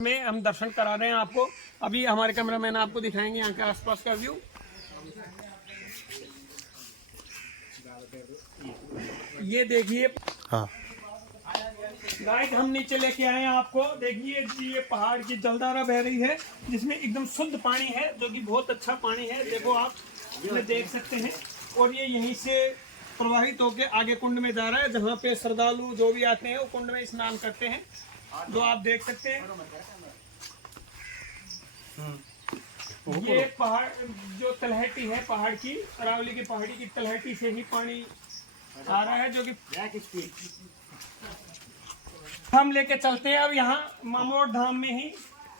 में हम दर्शन करा रहे हैं आपको। अभी हमारे कैमरामैन आपको दिखाएंगे यहाँ के आसपास का व्यू। ये देखिए, हाँ गाइड हम नीचे लेके आए हैं आपको। देखिए ये पहाड़ की जलधारा बह रही है जिसमें एकदम शुद्ध पानी है, जो कि बहुत अच्छा पानी है। देखो आप इसमें देख सकते हैं। और ये यहीं से प्रवाहित होकर आगे कुंड में जा रहा है, जहाँ पे श्रद्धालु जो भी आते हैं वो कुंड में स्नान करते हैं, जो आप देख सकते हैं। ये पहाड़ जो तलहटी है पहाड़ की, अरावली की पहाड़ी की तलहटी से ही पानी आ रहा है, जो कि हम लेके चलते हैं। अब यहाँ मामोड़ धाम में ही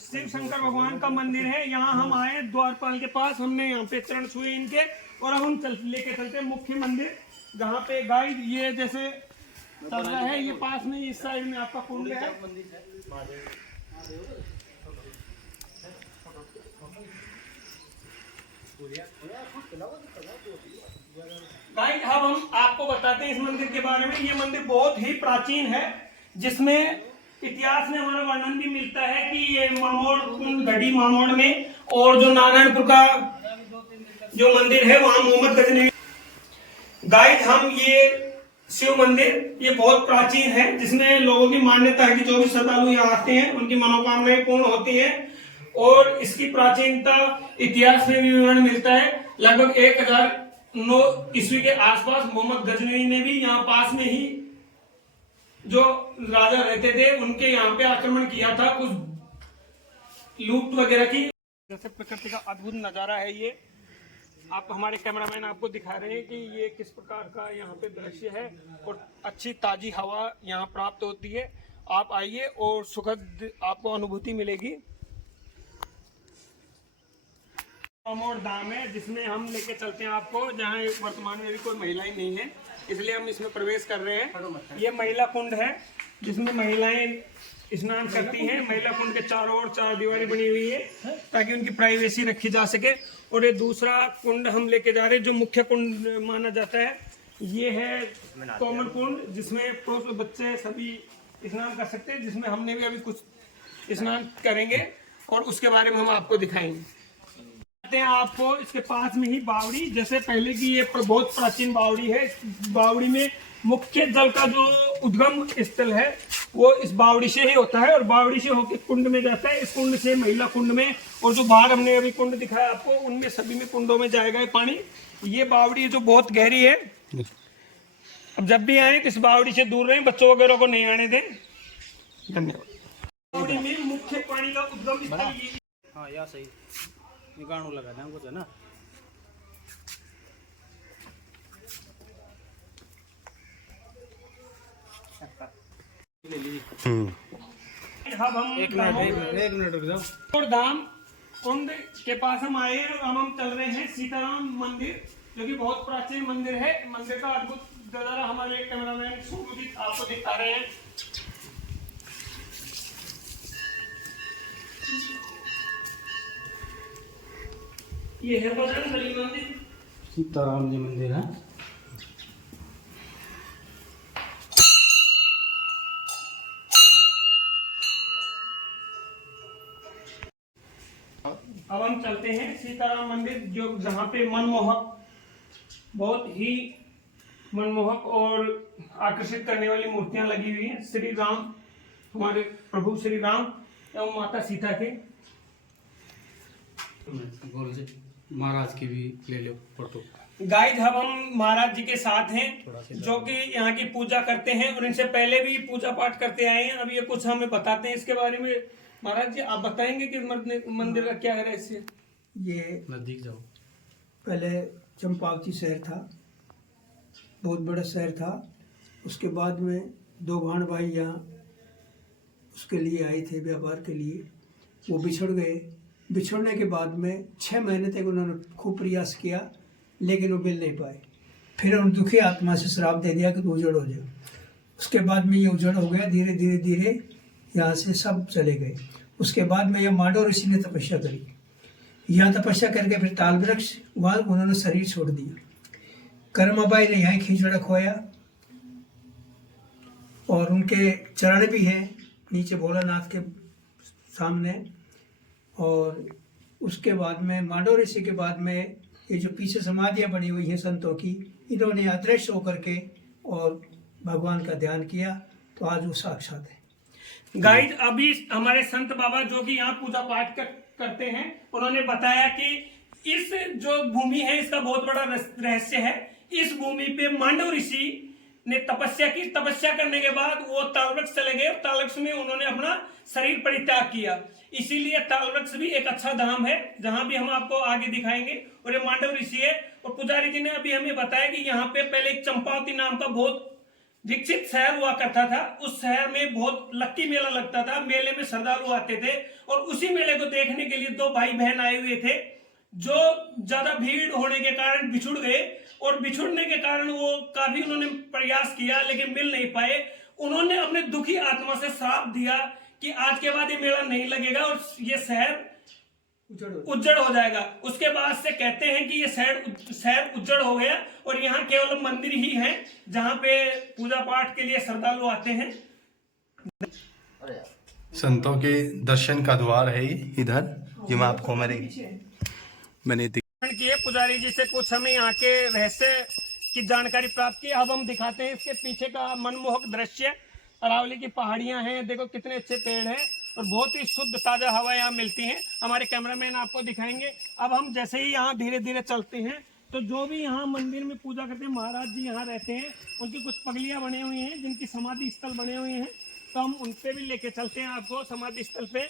शिव शंकर भगवान का मंदिर है। यहाँ हम आए द्वारपाल के पास, हमने यहाँ पे चरण छुए इनके, और अब हम लेके चलते हैं मुख्य मंदिर, जहाँ पे गाइड ये जैसे चल रहा है। ये पास में इस साइड में आपका कुंड है। गाइड अब हम आपको बताते हैं इस मंदिर के बारे में। ये मंदिर बहुत ही प्राचीन है, जिसमें इतिहास में हमारा वर्णन भी मिलता है कि ये मामोड़ कुंड घड़ी मामोड़ में, और जो नारायणपुर का जो मंदिर है वहां मोहम्मद गजनवी। गाइड हम ये शिव मंदिर ये बहुत प्राचीन है, जिसमें लोगों की मान्यता है कि जो भी श्रद्धालु यहाँ आते हैं उनकी मनोकामनाएं पूर्ण होती हैं। और इसकी प्राचीनता इतिहास में भी विवरण मिलता है। लगभग 1009 ईस्वी के आसपास मोहम्मद गजनवी ने भी यहाँ पास में ही जो राजा रहते थे उनके यहाँ पे आक्रमण किया था, कुछ लूट वगैरह की। जैसे प्रकृति का अद्भुत नजारा है ये, आप हमारे कैमरामैन आपको दिखा रहे हैं कि ये किस प्रकार का यहाँ पे दृश्य है, और अच्छी ताजी हवा यहाँ प्राप्त होती है। आप आइए और सुखद आपको अनुभूति मिलेगी। मामोड़ धाम है जिसमें हम लेके चलते हैं आपको, जहाँ वर्तमान में भी कोई महिलाएं नहीं है, इसलिए हम इसमें प्रवेश कर रहे हैं। ये महिला कुंड है जिसमें महिलाएं स्नान करती हैं। महिला कुंड के चारों ओर 4 दीवारी बनी हुई है ताकि उनकी प्राइवेसी रखी जा सके। और ये दूसरा कुंड हम लेके जा रहे हैं जो मुख्य कुंड माना जाता है। ये है कॉमन कुंड, जिसमें पुरुष बच्चे सभी स्नान कर सकते हैं, जिसमें हमने भी अभी कुछ स्नान करेंगे और उसके बारे में हम आपको दिखाएंगे। आपको इसके पास में ही बावड़ी, जैसे पहले की ये बहुत प्राचीन बावड़ी है। बावड़ी में मुख्य जल का जो उद्गम स्थल है वो इस बावड़ी से ही होता है, और बावड़ी से होकर कुंड में जाता है। इस कुंड से महिला कुंड में, और जो बाहर हमने अभी कुंड दिखाया आपको, उनमें सभी में कुंडों में जाएगा ये पानी। ये बावड़ी जो बहुत गहरी है, अब जब भी आए तो इस बावड़ी से दूर रहें, बच्चों वगैरह को नहीं आने दें। धन्यवाद। बावड़ी में मुख्य पानी का उद्गम स्थल ये। हाँ या सही गाणु लगा दें कुछ है ना। अब हम एक मिनट रुक जाओ। धाम कुंड के पास हम आए हैं, और हम चल रहे हैं सीताराम मंदिर, जो कि बहुत प्राचीन मंदिर है। मंदिर का अद्भुत नजारा हमारे कैमरामैन सुमित आपको दिखा रहे हैं। ये है बजरंगबली मंदिर, सीताराम जी मंदिर है। अब हम चलते हैं सीताराम मंदिर, जो जहाँ पे मनमोहक, बहुत ही मनमोहक और आकर्षित करने वाली मूर्तियां लगी हुई हैं। श्री राम, हमारे प्रभु श्री राम एवं माता सीता के। महाराज की भी ले लो फोटो। गाइड अब हम महाराज जी के साथ हैं, जो कि यहाँ की पूजा करते हैं, और इनसे पहले भी पूजा पाठ करते आए हैं। अब ये कुछ हमें बताते हैं इसके बारे में। महाराज जी आप बताएंगे कि मंदिर का क्या है रहस्य? ये नजदीक जाओ। पहले चंपावती शहर था, बहुत बड़ा शहर था। उसके बाद में 2 भाण भाई यहाँ उसके लिए आए थे, व्यापार के लिए। वो बिछड़ गए। बिछड़ने के बाद में 6 महीने तक उन्होंने खूब प्रयास किया, लेकिन वो मिल नहीं पाए। फिर उन दुखी आत्मा से श्राप दे दिया कि तू उजड़ हो जाए। उसके बाद में ये उजड़ हो गया। धीरे धीरे धीरे यहाँ से सब चले गए। उसके बाद में यह मांडव ऋषि ने तपस्या करी। यहाँ तपस्या करके फिर ताल वृक्ष, वहाँ उन्होंने शरीर छोड़ दिया। कर्माबाई ने यहाँ खिचड़ा खोया, और उनके चरण भी हैं नीचे भोलानाथ के सामने। और उसके बाद में मांडव ऋषि के बाद में ये जो पीछे समाधियाँ बनी हुई हैं संतों की, इन्होंने अदृश्य होकर के और भगवान का ध्यान किया, तो आज वो साक्षात है। गाइस, अभी हमारे संत बाबा जो कि यहाँ पूजा पाठ करते हैं, उन्होंने बताया कि इस जो भूमि है इसका बहुत बड़ा रहस्य है। इस भूमि पे मांडव ऋषि ने तपस्या की। तपस्या करने के बाद वो तालवृक्ष चले गए। तालवृक्ष में उन्होंने अपना शरीर परित्याग किया। इसीलिए तालवृक्ष भी एक अच्छा धाम है, जहां भी हम आपको आगे दिखाएंगे। और ये मांडव ऋषि है। और पुजारी जी ने अभी हमें बताया कि यहाँ पे पहले एक चंपावती नाम का बहुत विकसित शहर हुआ करता था। उस शहर में बहुत लक्की मेला लगता था। मेले में श्रद्धालु आते थे और उसी मेले को देखने के लिए दो भाई बहन आए हुए थे, जो ज्यादा भीड़ होने के कारण बिछुड़ गए। और बिछुड़ने के कारण वो काफी उन्होंने प्रयास किया लेकिन मिल नहीं पाए। उन्होंने अपने दुखी आत्मा से श्राप दिया कि आज के बाद ये मेला नहीं लगेगा और ये शहर उज्जड़ हो जाएगा। उसके बाद से कहते हैं कि ये शहर उज्जड़ हो गया और यहाँ केवल मंदिर ही है जहाँ पे पूजा पाठ के लिए श्रद्धालु आते हैं। संतों के दर्शन का द्वार है इधर, जो मैं आपको मैंने किए पुजारी जी से कुछ हमें यहाँ के रहस्य की जानकारी प्राप्त की। अब हम दिखाते हैं इसके पीछे का मनमोहक दृश्य। अरावली की पहाड़ियाँ हैं, देखो कितने अच्छे पेड़ हैं और बहुत ही शुद्ध ताज़ा हवा यहाँ मिलती है। हमारे कैमरामैन आपको दिखाएंगे। अब हम जैसे ही यहाँ धीरे धीरे चलते हैं तो जो भी यहाँ मंदिर में पूजा करते हैं, महाराज जी यहाँ रहते हैं, उनकी कुछ पगलियाँ बने हुई हैं जिनकी समाधि स्थल बने हुए हैं, तो हम उन पर भी लेके चलते हैं आपको समाधि स्थल पे।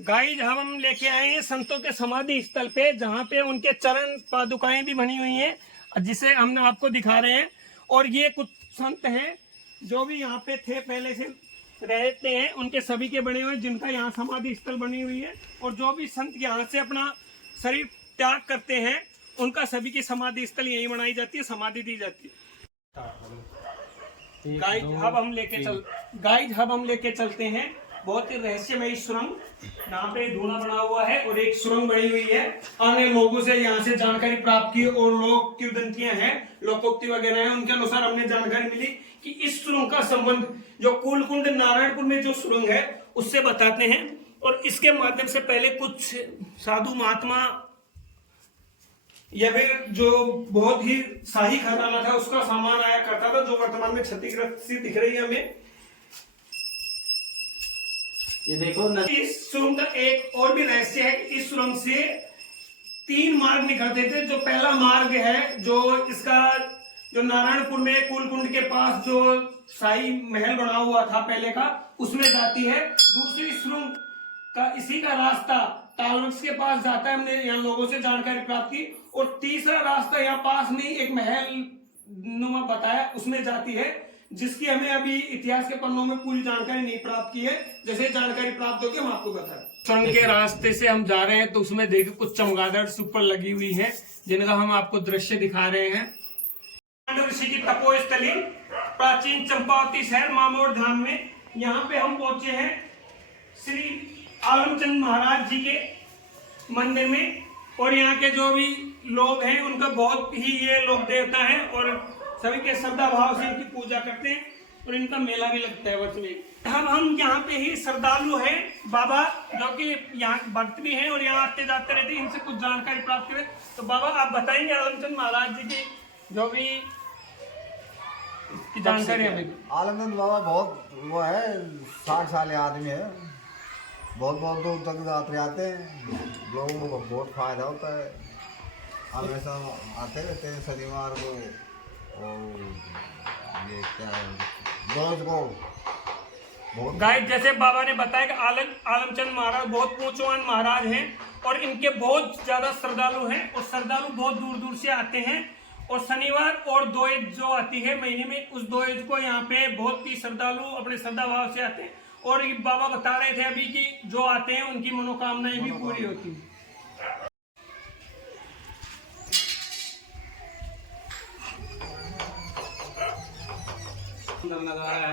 गाइस, हम लेके आए हैं संतों के समाधि स्थल पे, जहाँ पे उनके चरण पादुकाएं भी बनी हुई हैं, जिसे हम आपको दिखा रहे हैं। और ये कुछ संत हैं जो भी यहाँ पे थे, पहले से रहते हैं, उनके सभी के बने हुए, जिनका यहाँ समाधि स्थल बनी हुई है। और जो भी संत यहाँ से अपना शरीर त्याग करते हैं, उनका सभी की समाधि स्थल यही बनाई जाती है, समाधि दी जाती है। गाइस, अब हम लेके चलते हैं बहुत ही रहस्यमय सुरंग, यहाँ पे धुआं बना हुआ है और एक सुरंग बनी हुई है। अन्य लोगों से यहाँ से जानकारी प्राप्त की और लोग किंवदंतियां हैं, लोकोक्ति वगैरह हैं, उनके अनुसार हमने जानकारी मिली कि इस सुरंग का संबंध जो कूलकुंड नारायणपुर में जो सुरंग है उससे बताते हैं। और इसके माध्यम से पहले कुछ साधु महात्मा या फिर जो बहुत ही शाही खजाना था उसका सामान आया करता था, जो वर्तमान में क्षतिग्रस्त सी दिख रही है हमें। ये देखो इस सुरंग का एक और भी रहस्य है कि इस सुरंग से 3 मार्ग निकलते थे। जो पहला मार्ग है जो इसका जो नारायणपुर में कूलकुंड के पास जो शाही महल बना हुआ था पहले का, उसमें जाती है। दूसरी सुरंग का इसी का रास्ता तालवृक्ष के पास जाता है, हमने यहाँ लोगों से जानकारी प्राप्त की। और तीसरा रास्ता यहाँ पास में एक महल नुमा बताया, उसमें जाती है, जिसकी हमें अभी इतिहास के पन्नों में पूरी जानकारी नहीं प्राप्त की है। जैसे जानकारी प्राप्त होगी हम आपको बताएं। सुरंग के रास्ते से हम जा रहे हैं तो उसमें देखिए कुछ चमगादड़ ऊपर लगी हुई है, जिनका हम आपको दृश्य दिखा रहे हैं। मांडव ऋषि की तपोस्थली प्राचीन चंपावती शहर मामोड़ धाम में, यहाँ पे हम पहुंचे हैं श्री आलमचंद महाराज जी के मंदिर में। और यहाँ के जो भी लोग हैं उनका बहुत ही ये लोग देवता हैं और सभी के श्रद्धा भाव से इनकी पूजा करते हैं और इनका मेला भी लगता है वर्ष में। हम यहाँ पे ही श्रद्धालु हैं बाबा, जो कि यहाँ भक्त भी हैं और यहाँ आते जाते रहते हैं, इनसे कुछ जानकारी प्राप्त करें। तो बाबा आप बताएंगे आलमचंद महाराज जी की जो भी इसकी जानकारी हमें। आलमचंद बाबा बहुत वो है, 60 साल आदमी है, बहुत दूर तक यात्री आते हैं, लोगों को बहुत फायदा होता है। हमेशा आते रहते हैं शनिवार को और ये क्या रोज को बहुत। गाइस, जैसे बाबा ने बताया कि आलमचंद महाराज बहुत पूज्यवान महाराज हैं और इनके बहुत ज्यादा श्रद्धालु हैं और श्रद्धालु बहुत दूर दूर से आते हैं। और शनिवार और दोएज जो आती है महीने में, उस दोएज को यहाँ पे बहुत ही श्रद्धालु अपने श्रद्धा भाव से आते हैं। और ये बाबा बता रहे थे अभी कि जो आते हैं उनकी मनोकामनाएं भी पूरी होती हैं। सुंदर नज़ारा है,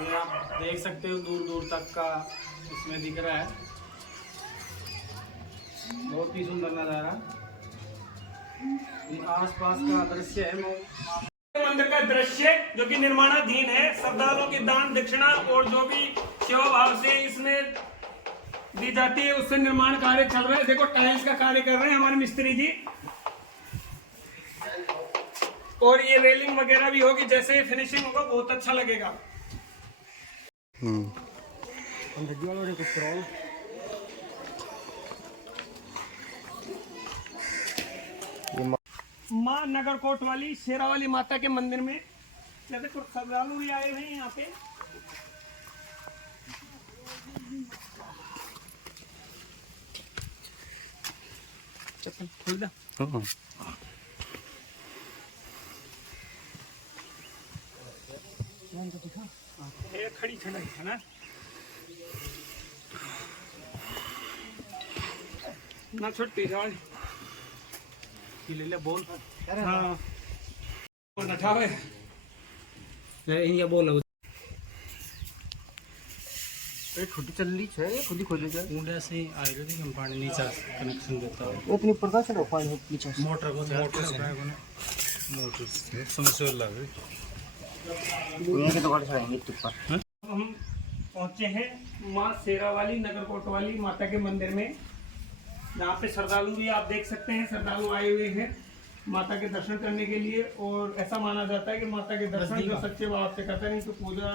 ये आप देख सकते हो, दूर दूर तक का इसमें दिख रहा है। बहुत ही सुंदर नज़ारा। आस पास का दृश्य है वो मंदिर का दृश्य जो कि निर्माणाधीन है। श्रद्धालुओं की दान दक्षिणा और जो भी सेवा भाव से इसमें दी जाती है उससे निर्माण कार्य चल रहा है। देखो टाइल्स का कार्य कर रहे हैं हमारे मिस्त्री जी, और ये रेलिंग वगैरह भी होगी। जैसे फिनिशिंग होगा बहुत अच्छा लगेगा। माँ नगर कोट वाली शेरावाली माता के मंदिर में जैसे कुछ श्रद्धालु भी आए हुए हैं यहाँ पे। चप्पल खोल दो। ये खड़ी चढ़ाई है ना ना छोटी जाओ ले ले बोल। हाँ नठावे ये बोल छोटी चल रही है, खुद ही खोल लीजिए। ऊँडे से आयुर्वेदिक हम पानी नीचे कनेक्शन देता है। इतनी प्रकाश है पानी नीचे मोटर को मोटर समस्या लग रही। हम पहुंचे हैं माँ शेरावाली नगर कोट वाली माता के मंदिर में, जहाँ पे श्रद्धालु भी आप देख सकते हैं। श्रद्धालु आए हुए हैं माता के दर्शन करने के लिए, और ऐसा माना जाता है कि माता के दर्शन जो सच्चे भाव से करता है, नहीं तो पूजा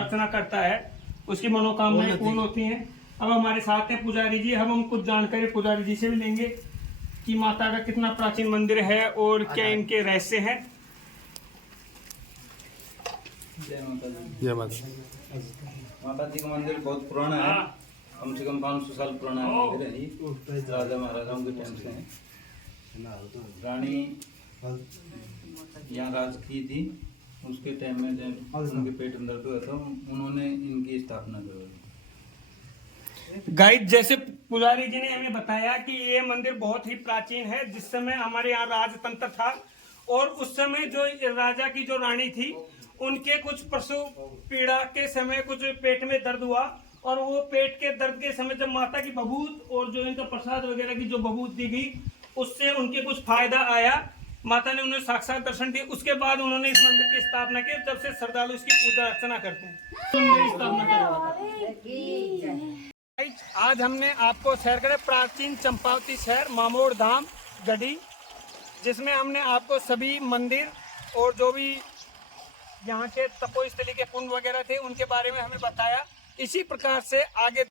अर्चना करता है, उसकी मनोकामनाएं पूर्ण होती हैं। अब हमारे साथ हैं पुजारी जी, अब हम कुछ जानकारी पुजारी जी से भी लेंगे कि माता का कितना प्राचीन मंदिर है और क्या इनके रहस्य हैं। जय माता। माता जी का मंदिर बहुत पुराना है, कम से कम 500 साल पुराना मंदिर है। ये राजा महाराजाओं के टाइम से है। रानी यहाँ राज की थी, उसके टाइम में जब उनके पेट में दर्द हुआ था उन्होंने इनकी स्थापना करवाई। गाइड जैसे पुजारी जी ने हमें बताया कि ये मंदिर बहुत ही प्राचीन है, जिस समय हमारे यहाँ राजतंत्र था और उस समय जो राजा की जो रानी थी उनके कुछ प्रसव पीड़ा के समय कुछ पेट में दर्द हुआ, और वो पेट के दर्द के समय जब माता की बबूत और जो इनका प्रसाद वगैरह की जो बबूत दी गई उससे उनके कुछ फायदा आया। माता ने उन्हें साक्षात दर्शन दिए। उसके बाद उन्होंने इस मंदिर की स्थापना की, जब से श्रद्धालु इसकी पूजा अर्चना करते हैं। आज हमने आपको सैर करे प्राचीन चंपावती शहर मामोड़ धाम गढ़ी, जिसमें हमने आपको सभी मंदिर और जो भी यहाँ के तपोस्थली के कुंड वगैरह थे उनके बारे में हमें बताया। इसी प्रकार से आगे